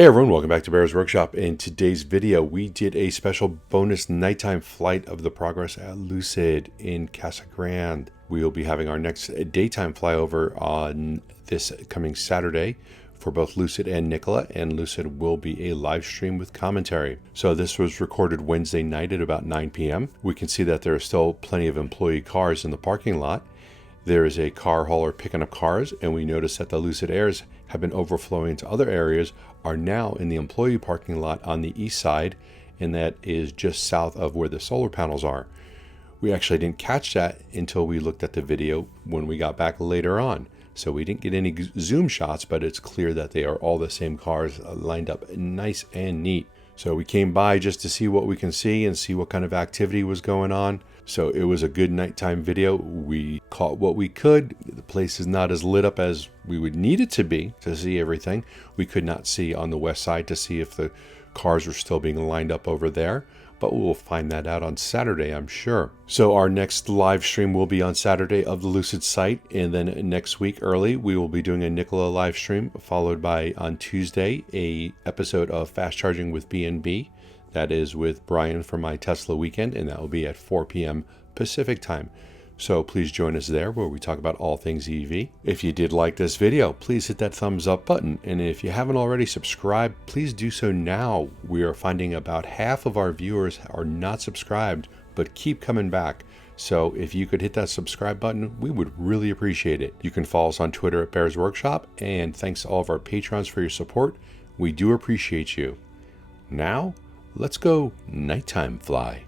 Hey everyone, welcome back to Bear's Workshop. In today's video, we did a special bonus nighttime flight of the Progress at Lucid in Casa Grande. We will be having our next daytime flyover on this coming Saturday for both Lucid and Nicola, and Lucid will be a live stream with commentary. So this was recorded Wednesday night at about 9 p.m. We can see that there are still plenty of employee cars in the parking lot. There is a car hauler picking up cars, and we notice that the Lucid Airs have been overflowing to other areas, are now in the employee parking lot on the east side, and that is just south of where the solar panels are. We actually didn't catch that until we looked at the video when we got back later on. So we didn't get any zoom shots, but it's clear that they are all the same cars lined up nice and neat. So we came by just to see what we can see and see what kind of activity was going on. So it was a good nighttime video. We caught what we could. The place is not as lit up as we would need it to be to see everything. We could not see on the west side to see if the cars were still being lined up over there, but we'll find that out on Saturday, I'm sure. So our next live stream will be on Saturday of the Lucid site, and then next week early we will be doing a Nicola live stream, followed by on Tuesday a episode of Fast Charging with B&B. That is with Brian for my Tesla weekend, and that will be at 4 p.m. Pacific time. So please join us there where we talk about all things EV. If you did like this video, please hit that thumbs up button. And if you haven't already subscribed, please do so now. We are finding about half of our viewers are not subscribed, but keep coming back. So if you could hit that subscribe button, we would really appreciate it. You can follow us on Twitter at Bear's Workshop. And thanks to all of our patrons for your support. We do appreciate you. Now, let's go nighttime fly.